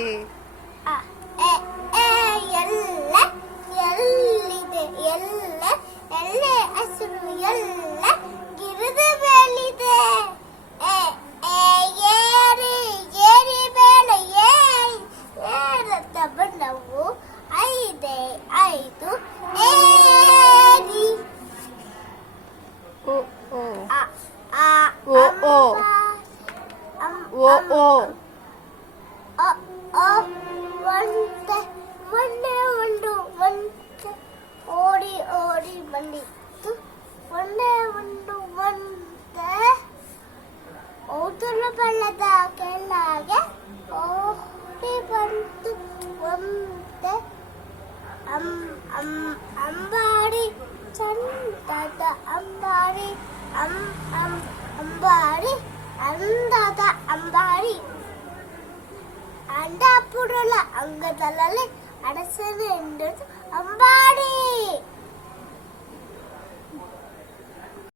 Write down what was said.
A a A A ಎಲ್ಲೆ ಎಲ್ಲಿದೆ ಎಲ್ಲೆ ಎಲ್ಲೆ ಹಸಿರು ಎಲ್ಲೆ ಗಿಡದ ಮೇಲಿದೆ ಎ ಎ ಏರಿ ಏರಿ ಮೇಲೆ ಏರತ್ತ ಬಣ್ಣವು ಐದೇ ಐದು ಏರಿ ಓ ಓ ಅ ಆ ಓ ಓ ಓ ಓ ಒಂಟೆ ಮೊನ್ನೆ ಒಂದು ಒಂಟೆ ಓಡಿ ಓಡಿ ಬಂದಿತ್ತು ಮೊನ್ನೆ ಒಂದು ಒಂಟೆ ಔತಣ ಬಳ್ಳದ ಕೆಳಗೆ ಓಡಿ ಬಂತು ಒಂಟೆ ಅಂಬಾರಿ ಚಂದದ ಅಂಬಾರಿ ಅಂಬಾರಿ ಅಂದದ ಅಂಬಾರಿ ಅಂಡ ಪುಡಲ ಅಂಗದಲ್ಲಿ ಅಡಸನೆ ಎಂದದು ಅಂಬಾರಿ